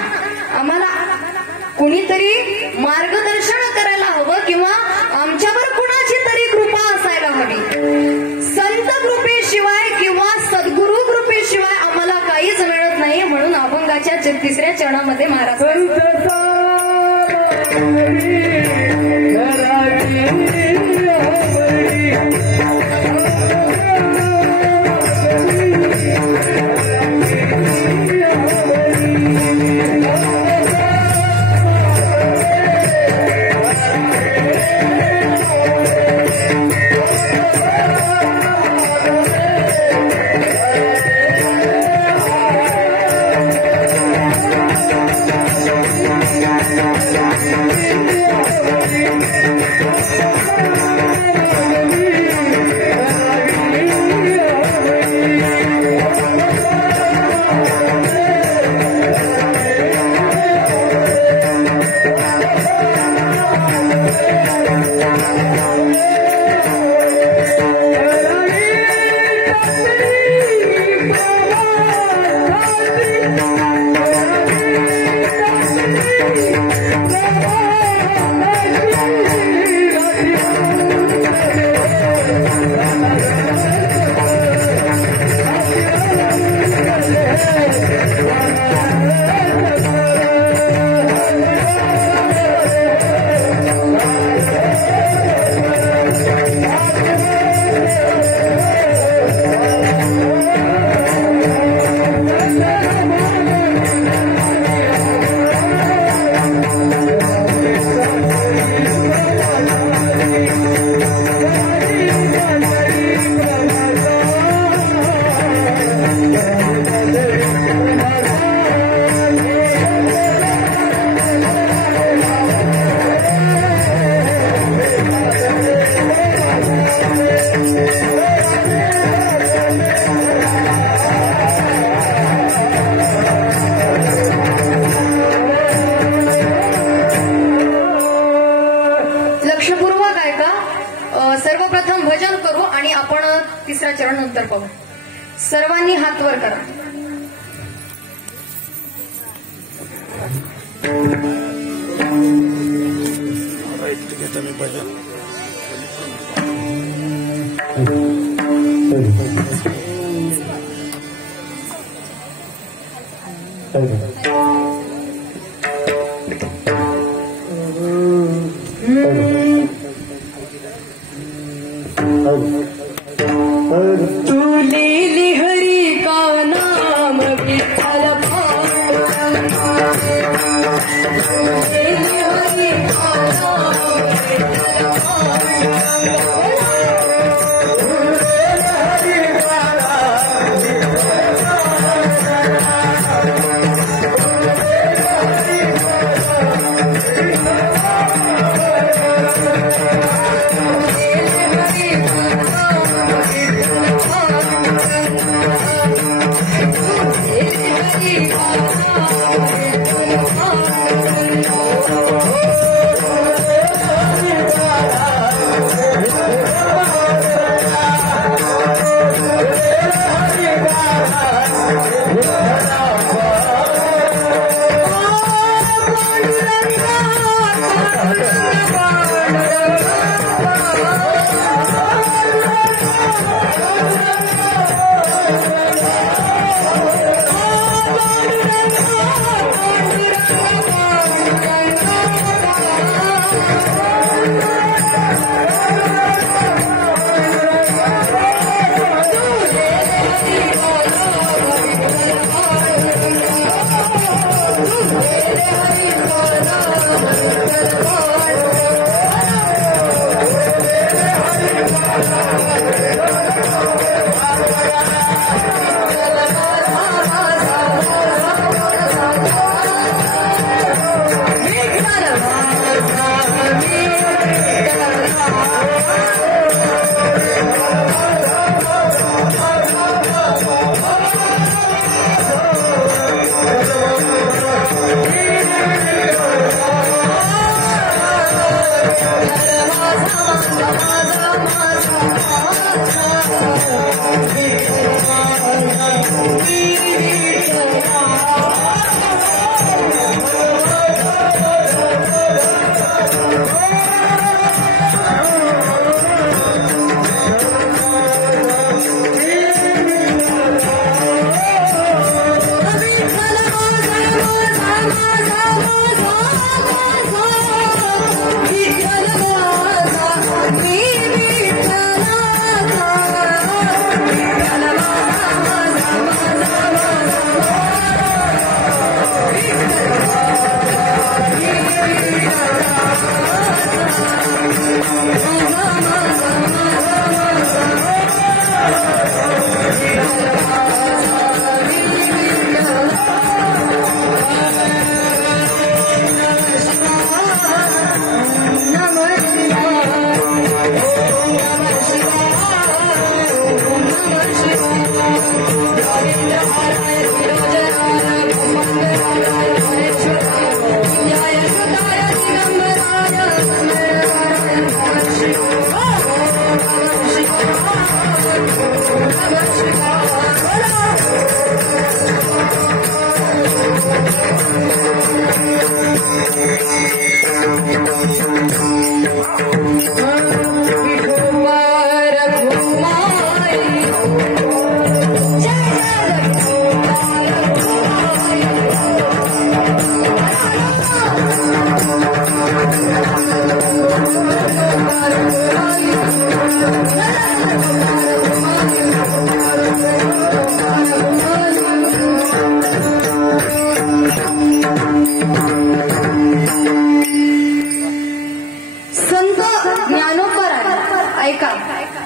आम्हाला कुणीतरी मार्गदर्शन करायला हवं किंवा आमच्यावर कुणाची तरी कृपा असायला हवी. संत कृपेशिवाय किंवा सद्गुरु कृपेशिवाय आम्हाला काहीच मिळत नाही. म्हणून अभंगाच्या 3ऱ्या चरणामध्ये महाराज सर्वप्रथम भजन करू आणि आपण 3रा चरण नंतर पाहू. सर्वांनी हात वर करा. तुलेली हरी का नाम विठ्ठल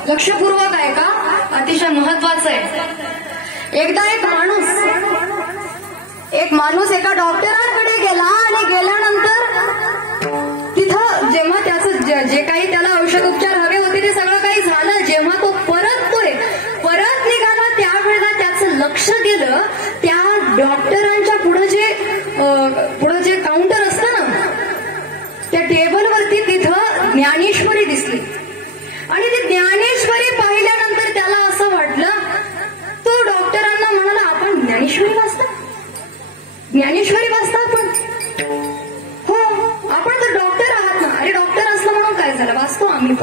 लक्षपूर्वक ऐका, अतिशय महत्वाचं आहे. एकदा एक माणूस एका डॉक्टरांकडे गेला आणि गेल्यानंतर तिथं जेव्हा त्याचं जे काही त्याला औषध उपचार हवे होते ते सगळं काही झालं. जेव्हा तो परत निघाला त्यावेळेला त्याचं लक्ष गेलं त्या डॉक्टरांच्या पुढे जे काउंटर असतं ना त्या टेबलवरती तिथं ज्ञानेश्वरी दिसली. आणि ती ज्ञानेश्वरी पाहिल्यानंतर त्याला असं वाटलं, तो डॉक्टरांना म्हणाला, आपण ज्ञानेश्वरी वाचता आपण? हो, आपण तर डॉक्टर आहात ना. अरे डॉक्टर असलं म्हणून काय झालं, वाचतो आम्ही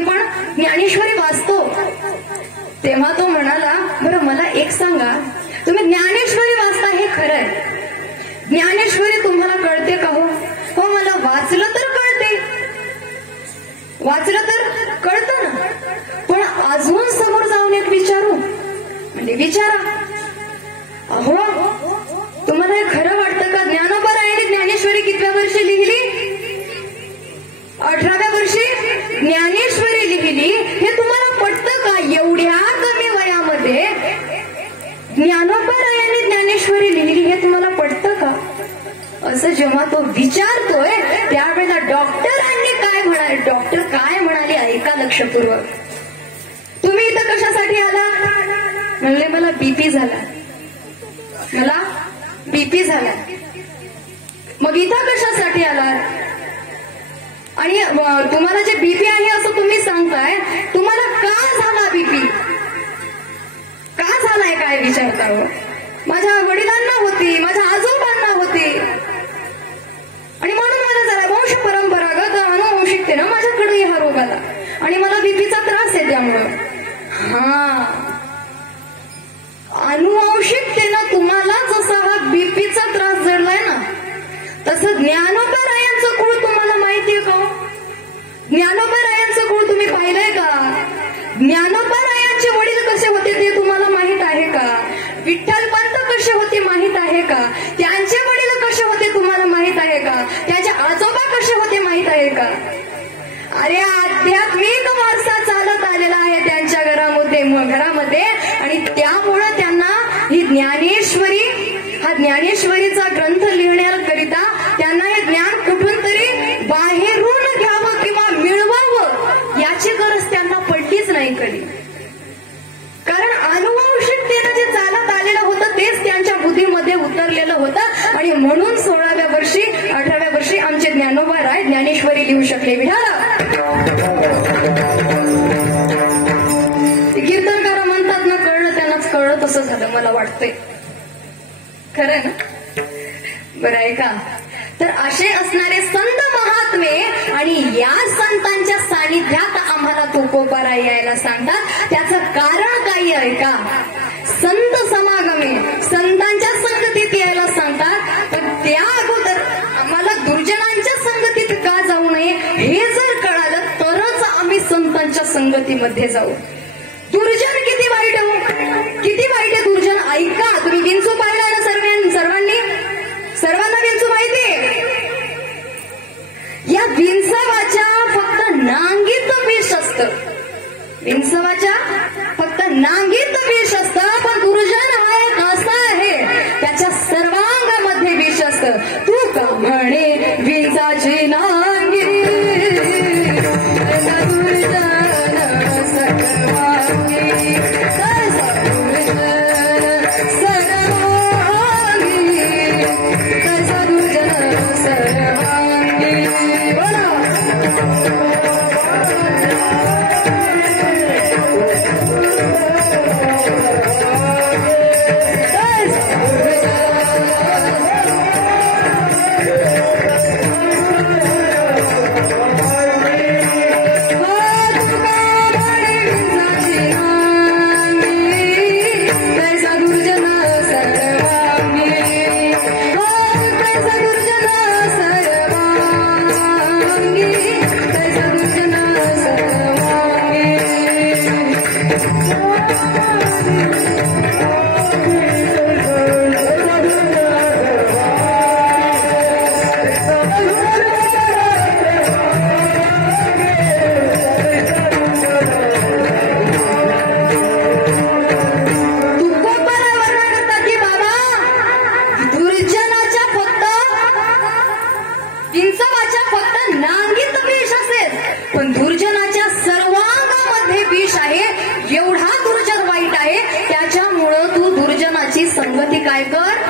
पण ज्ञानेश्वरी वाचतो. तेव्हा तो म्हणाला, बरं मला एक सांगा, तुम्ही ज्ञानेश्वरी वाचता हे खरं आहे, ज्ञानेश्वरी तुम्हाला कळते का? हो मला वाचलं तर कळतं ना, पण अजून समोर जाऊन एक विचारू, म्हणजे विचारा, अहो तुम्हाला हे खरं वाटतं का? ज्ञानोबरायांनी ज्ञानेश्वरी कितव्या वर्षी लिहिली? 18व्या वर्षी ज्ञानेश्वरी लिहिली. हे तुम्हाला पटतं का? एवढ्या कमी वयामध्ये ज्ञानोबरायांनी ज्ञानेश्वरी लिहिली हे तुम्हाला पटतं का? असं जेव्हा तो विचारतोय त्यावेळेला डॉक्टर काय म्हणाले ऐका लक्षपूर्वक. तुम्ही इथं कशासाठी आला? म्हणले मला बीपी झाला. मग इथं कशासाठी आला? आणि तुम्हाला जे बीपी आहे असं तुम्ही सांगताय, तुम्हाला का झाला बीपी? का झालाय काय विचारता? माझ्या वडिलांना होती, माझ्या आजोबांना होती, आणि म्हणून मला जरा वंश परंपरागत अनुवंशिकतेनं माझ्याकडे हा रोग आला आणि मला बीपीचा त्रास आहे. त्यामुळं अनुवंशिकतेनं तुम्हाला जसा हा बीपीचा त्रास जडलाय ना, तसं ज्ञानोबरायांचं कुळ तुम्हाला माहितीये का? ज्ञानोबरायांचं कुळ तुम्ही पाहिलंय का? ज्ञानोबरायांचे वडील कसे होते ते तुम्हाला माहित आहे का? विठ्ठलपंत कसे होते माहित आहे का? त्यांचे वडील कसे होते तुम्हाला माहित आहे का? त्याचे आजोबा कसे होते माहित आहे का? अरे आध्यात्मिक वारसा चालत आलेला आहे त्यांच्या घरामध्ये आणि त्यामुळं त्यांना ही ज्ञानेश्वरीचा ग्रंथ लिहिण्याकरिता त्यांना हे ज्ञान कुठून तरी बाहेरून घ्यावं किंवा मिळवावं याची गरज त्यांना पडलीच नाही कधी. कारण अनुवंशिकतेनं जे चालत आलेलं होतं तेच त्यांच्या बुद्धीमध्ये उतरलेलं होतं आणि म्हणून 16व्या वर्षी 18व्या वर्षी आमचे ज्ञानोबा राय ज्ञानेश्वरी लिहू शकले. कीर्तनकार म्हणतात ना, कळलं त्यांनाच कळलं तसं झालं मला वाटतंय. खरं ना? बरं आहे का? तर असे असणारे संत महात्मे आणि या संतांच्या सानिध्यात आम्हाला तुकोबाराय यायला सांगतात. त्याचं कारण काही आहे का? संत समागमे, संतांच्या संगतीत यायला सांगतात. तर त्या अगोदर आम्हाला दुर्जनांच्या संगतीत का जाऊ नये हे जर कळालं तरच आम्ही संतांच्या संगतीमध्ये जाऊ. दुर्जन किती वाईट आहे दुर्जन. ऐका, तुम्ही विंचू पाहिला ना सर्वांना विंचू माहिती. या विंचवाच्या फक्त नांगीत विष असतं. पण दुर्जन हा एक असा आहे त्याच्या सर्वांगामध्ये विष असतं. तू का म्हणे विंचाची नांगी दुर्जन सकवा संगती काय कर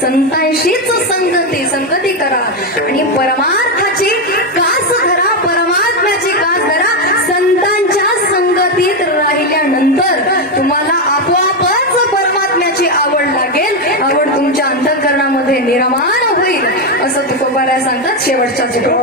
संतांशीच संगती करा आणि परमार्थाची कास धरा, परमात्म्याची कास धरा. संतांच्या संगतीत राहिल्यानंतर तुम्हाला आपोआपच परमात्म्याची आवड लागेल, आवड तुमच्या अंतःकरणामध्ये निर्माण होईल असं तुकोबाराय सांगतात शेवटच्या चित्रात.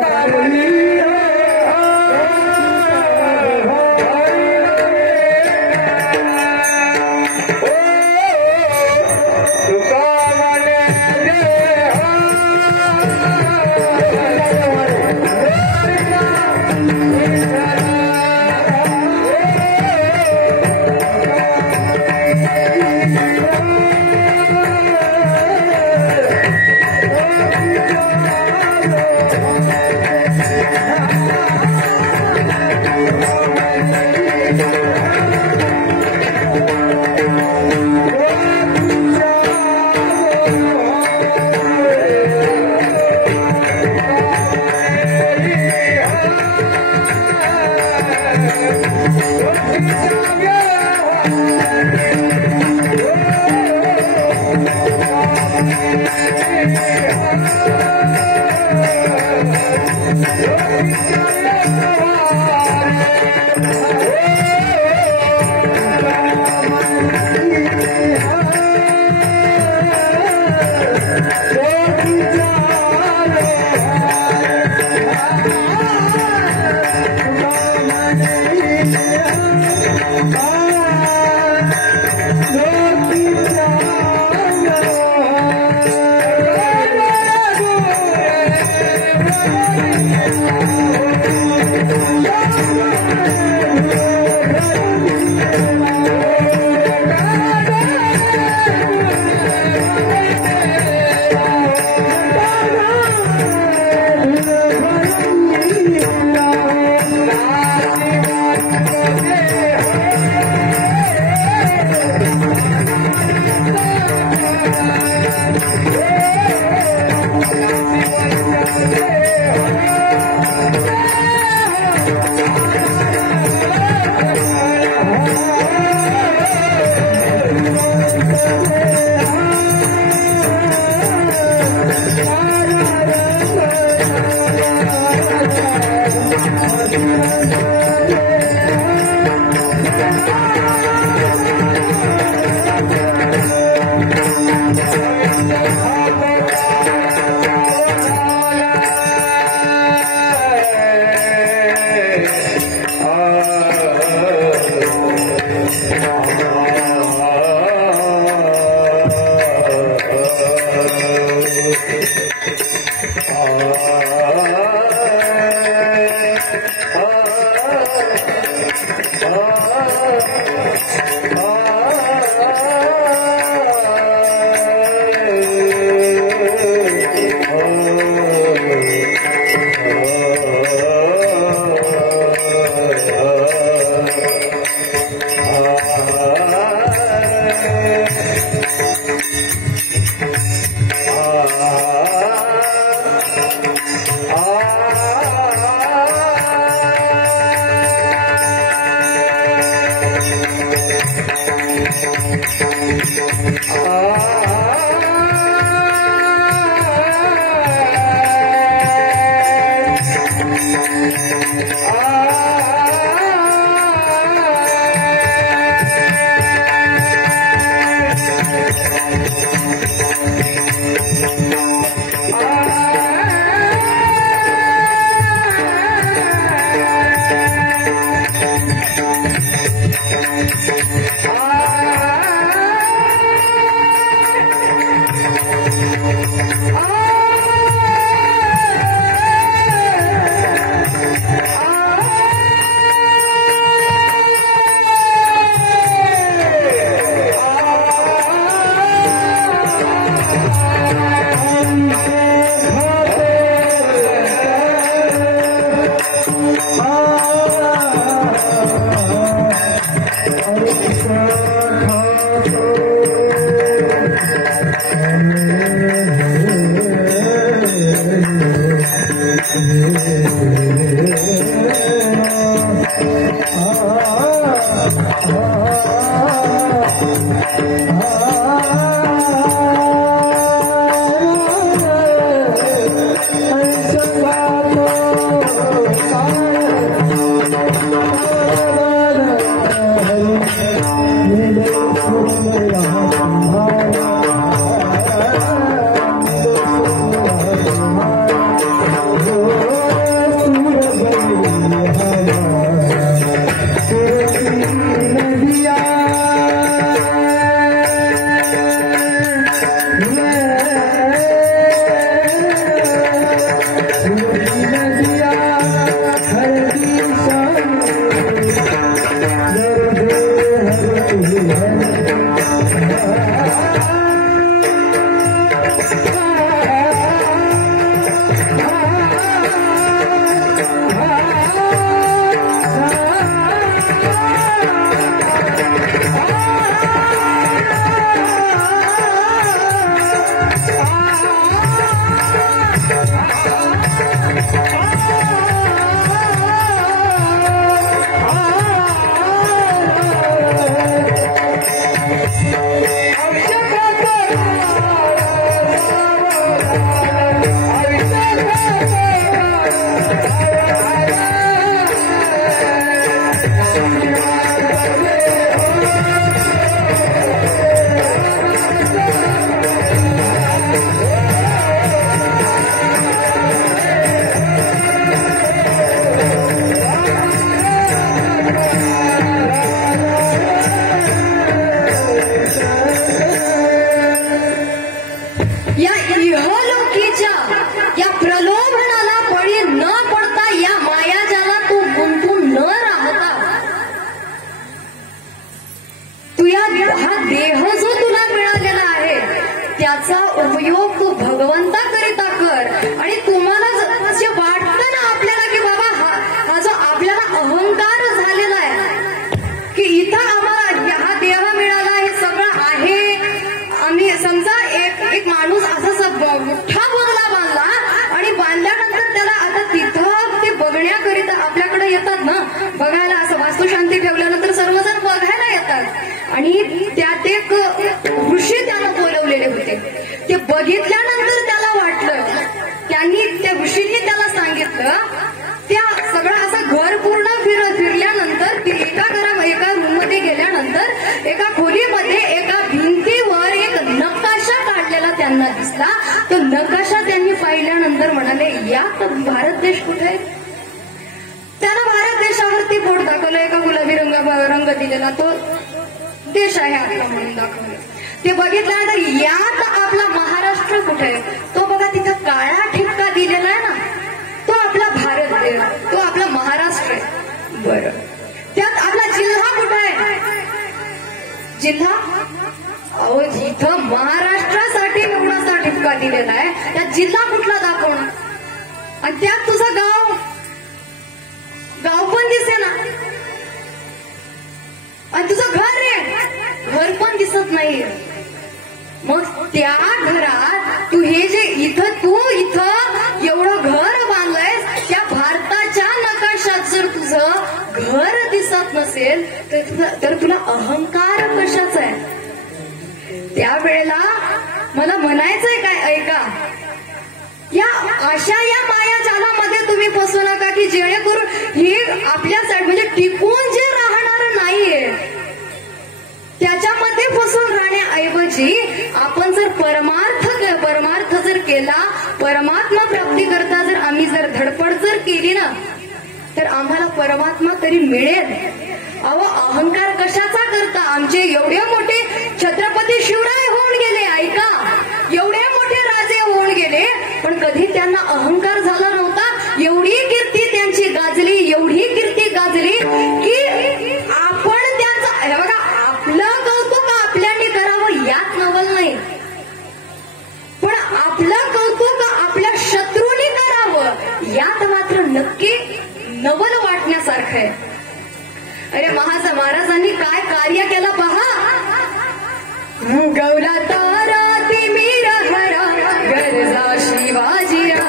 त्याचा उपयोग तू भगवंताकरिता कर. आणि तुम्हाला जे वाटतं ना आपल्याला की बाबा हा जो आपल्याला अहंकार झालेला आहे की इथं आम्हाला हा देह मिळाला, हे सगळं आहे. आम्ही समजा एक माणूस असा मोठा बंगला बांधला आणि बांधल्यानंतर त्याला आता तिथं ते बघण्याकरिता आपल्याकडे येतात ना बघायला, असं वास्तुशांती ठेवल्यानंतर सर्वजण बघायला येतात. आणि त्यात एक बघितला तो नकाशा त्यांनी पाहिल्यानंतर म्हणाले यात भारत देश कुठे आहे. त्यानं भारत देशावरती बोट दाखवलं, एका गुलाबी रंग दिलेला तो देश आहे आपला म्हणून दाखवलं. ते बघितल्यानंतर यात आपला महाराष्ट्र कुठे आहे. तो बघा तिथं काळा ठिपका दिलेला आहे ना, तो आपला भारत देश, तो आपला महाराष्ट्र आहे. बरं, त्यात आपला जिल्हा कुठे आहे. जिल्हा अहो जिथं महाराष्ट्रासाठी एवढासा ठिपका दिलेला आहे त्यात जिल्हा कुठला दाखवणार. आणि त्यात तुझं गाव पण दिसे ना, आणि तुझं घर पण दिसत नाहीये. मग त्या घरात तू हे जे इथं एवढं घर बांधलंयस, त्या भारताच्या नकाशात जर तुझं घर दिसत नसेल तर तुला अहंकार कशाचा आहे. त्यावेळेला मला म्हणायचंय काय, ऐका, या मायाजालामध्ये तुम्ही फसू नका की जेणेकरून हे आपल्यासाठी म्हणजे टिकून जे राहणार नाहीये त्याच्यामध्ये फसून राहण्याऐवजी आपण जर परमार्थ जर केला, परमात्मा प्राप्ती करता जर आम्ही जर धडपड जर केली ना तर आम्हाला परमात्मा तरी मिळेल. अहो अहंकार कशाचा करता. आमचे एवढे मोठे छत्रपती शिवराय होऊन गेले, ऐका, एवढे मोठे राजे होऊन गेले पण कधी त्यांना अहंकार झाला नव्हता. एवढी कीर्ती त्यांची गाजली, एवढी कीर्ती गाजली की आपण त्यांचं हे बघा आपलं कौतुक आपल्याने करावं यात नवल नाही, पण आपलं कौतुक आपल्या शत्रूने करावं यात मात्र नक्की नवल वाटण्यासारखं आहे. अरे महाराजांनी काय कार्य केलं पहा. गौला तारा ती मीरा हरा गरजा शिवाजीरा.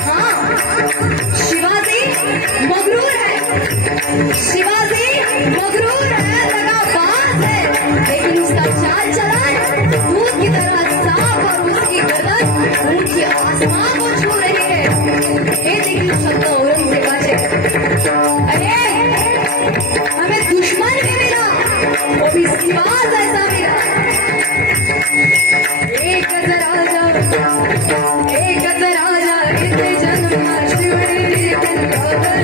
हाँ, शिवाजी मगरूर है, शिवाजी मगरूर है, लगाबाज है, लेकिन उसका चाल चलन दूध की तरह साफ और उसकी गर्दन ऊंची आसमान को छू रही है। ये देखिए शब्द औरंगजेबाचे। अरे हमें दुश्मन भी मिला, वो भी शिवाज ऐसा मिला। एकच राजा इथे जन्मला शिवनेरी किल्ल्यावर,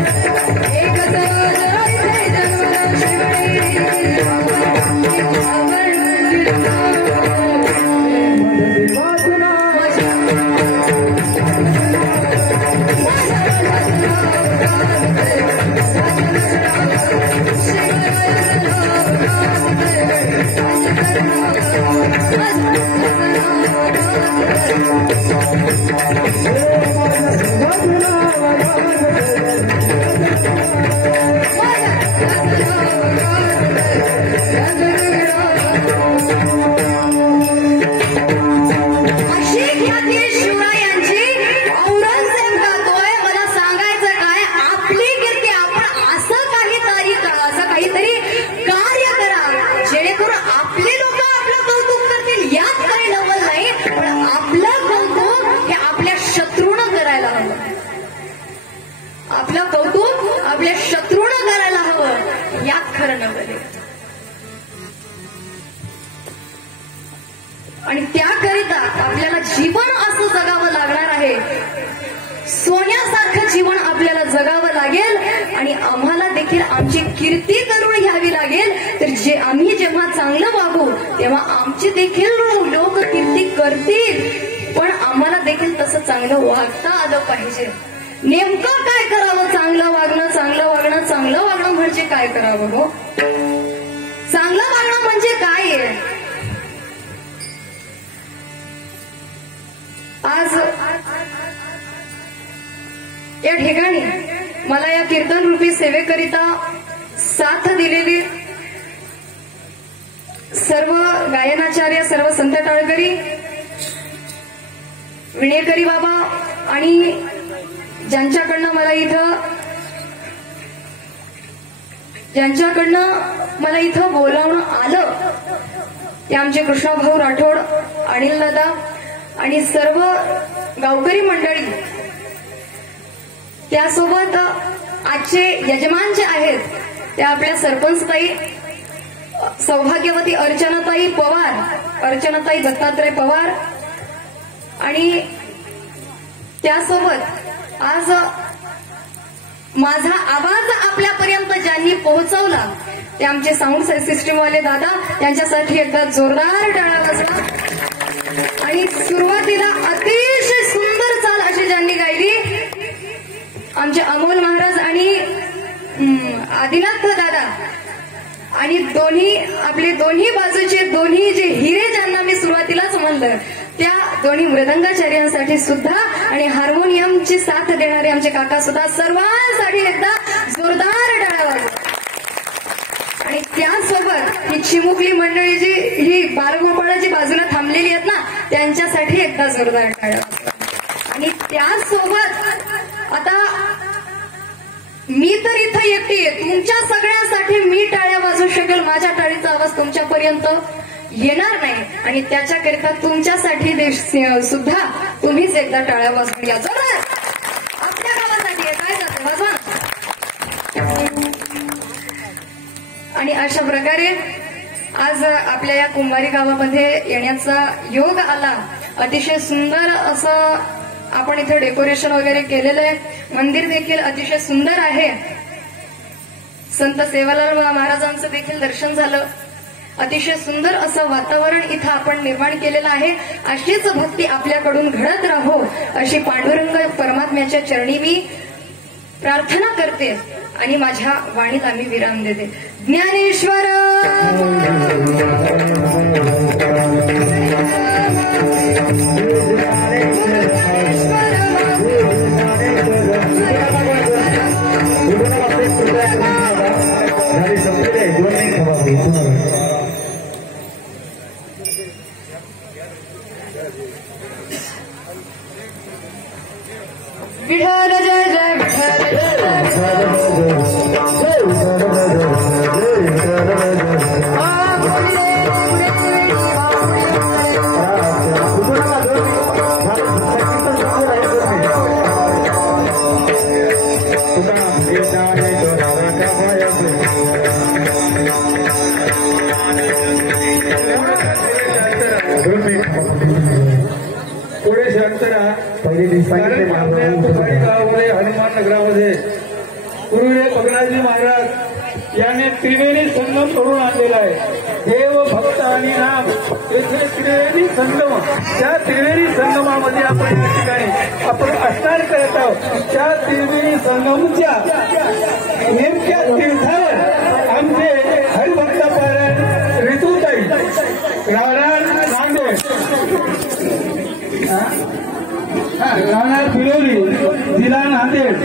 एकच राजा इथे जन्मला शिवनेरी किल्ल्यावर, आणि त्याकरिता आपल्याला जीवन असं जगावं लागणार आहे, सोन्यासारखं जीवन आपल्याला जगावं लागेल आणि आम्हाला देखील आमची कीर्ती करून घ्यावी लागेल। तर जे आम्ही जेव्हा चांगलं वागू तेव्हा आमची देखील लोक कीर्ती करतील, पण आम्हाला देखील तसं चांगलं वागता आलं पाहिजे। नेमकं काय करावं? चांगलं वागणं, चांगलं वागणं, चांगलं वागणं म्हणजे काय करावं हो? चांगलं वागणं म्हणजे काय आहे? आज या ठिकाणी मला या कीर्तन रूपी सेवेकरिता साथ दिलेली सर्व गायनाचार्य, सर्व संत टाळकरी, विणेकरी बाबा आणि ज्यांच्याकडनं मला इथं बोलावणं आलं ते आमचे कृष्णाभाऊ राठोड, अनिल दादा आणि सर्व गावकरी मंडळी, त्यासोबत आजचे यजमान जे आहेत ते आपल्या सरपंचताई सौभाग्यवती अर्चनाताई पवार, अर्चनाताई दत्तात्रय पवार, आणि त्यासोबत आज माझा आवाज आपल्यापर्यंत ज्यांनी पोहोचवला ते आमचे साऊंड सिस्टीम वाले दादा, त्यांच्यासाठी एकदा जोरदार टाळ्या वाजवा। आणि सुरुवातीला अतिशय सुंदर चाल अशी ज्यांनी गायली आमचे अमोल महाराज आणि आदिनाथ दादा, आणि आपले दोन्ही बाजूचे दोन्ही जे हिरे ज्यांना मी सुरुवातीलाच म्हणलं त्या दोन्ही मृदंगाचार्यांसाठी सुद्धा आणि हार्मोनियमची साथ देणारे आमचे काका सुद्धा, सर्वांसाठी एकदा जोरदार टाळ्या वाजवा। आणि त्यासोबत ही चिमुकली मंडळी जी ही बालगोपाळाची बाजूला थांबलेली आहेत ना, त्यांच्यासाठी एकदा जोरदार टाळ्या वाजवा। आणि त्यासोबत आता मी तर इथं एकटी, तुमच्या सगळ्यांसाठी मी टाळ्या वाजवू शकेल, माझ्या टाळीचा आवाज तुमच्यापर्यंत येणार नाही, आणि त्याच्याकरिता तुमच्यासाठी सुद्धा तुम्हीच एकदा टाळ्या वाजवून या जोरदार आपल्या गावासाठी। काय जाते वाजवा। आणि अशा प्रकारे आज आपल्या या कुंभारी गावामध्ये येण्याचा योग आला। अतिशय सुंदर असं आपण इथे डेकोरेशन वगैरे केलेलं आहे, मंदिर देखील अतिशय सुंदर आहे, संत सेवालाल महाराजांचं देखील दर्शन झालं, अतिशय सुंदर असं वातावरण इथं आपण निर्माण केलेलं आहे। अशीच भक्ती आपल्याकडून घडत राहो अशी पांडुरंग परमात्म्याच्या चरणी मी प्रार्थना करते आणि माझ्या वाणीत आम्ही विराम देते। ज्ञानेश्वर सांगितले गावामध्ये हनुमान नगरामध्ये गुरुदेव भगनाजी महाराज यांनी त्रिवेणी संगम करून आणलेला आहे. देव भक्त आणि नाम येथे त्रिवेणी संगम. त्या त्रिवेणी संगमामध्ये आपण या ठिकाणी आपण स्नान करत आहोत. त्या त्रिवेणी संगमच्या नेमक्या तीर्थावर आमचे हरिभक्त पारायण ऋतुताई राहणार नांदेड राहणार फिरोली जिल्हा नांदेड